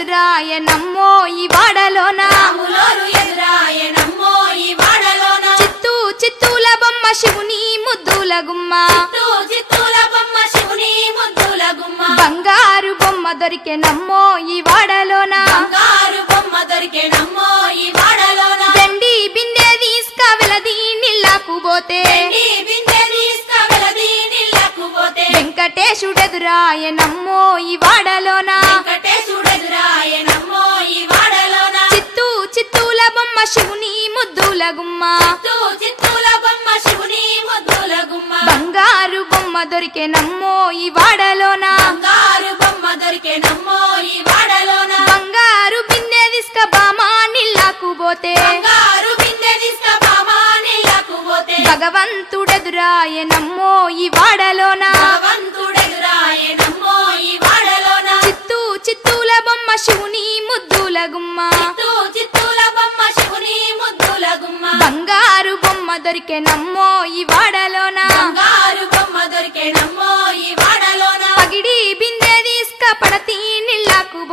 ఎదురాయనమ్మో ఈ వాడలోన. చిత్తూ చిత్తూల బొమ్మ శివుని ముద్దుల గుమ్మ. బంగారు బొమ్మ దొరికెనమ్మో ఈ వాడలోన. దండి బిందె తీసుక వెలది నీళ్ళకు పోతే. వెంకటేశుడెదురాయనమ్మో ఈ వాడలోన. ముద్దుల గుమ్మ చిత్తూ చిత్తూల బొమ్మ శివుని గుమ్మ బంగారు బొమ్మ దొరికెనమ్మో ఈ వాడలోన. బంగారు బొమ్మ దొరికేనమ్మో ఈ వాడలోన. బంగారు బిందె తీసుక బామా నీళ్ళకు పోతే. బంగారు బిందె తీసుకుపామా నీళ్ళకు పోతే. భగవంతుడెదురాయనమ్మో ఈ వాడలోన. భగవంతుడెదురాయనమ్మో ఈ వాడలోన. చిత్తూ చిత్తూల బొమ్మ శివుని ముద్దుల గుమ్మ దొరికే నమ్మో ఈ వాడలోనా?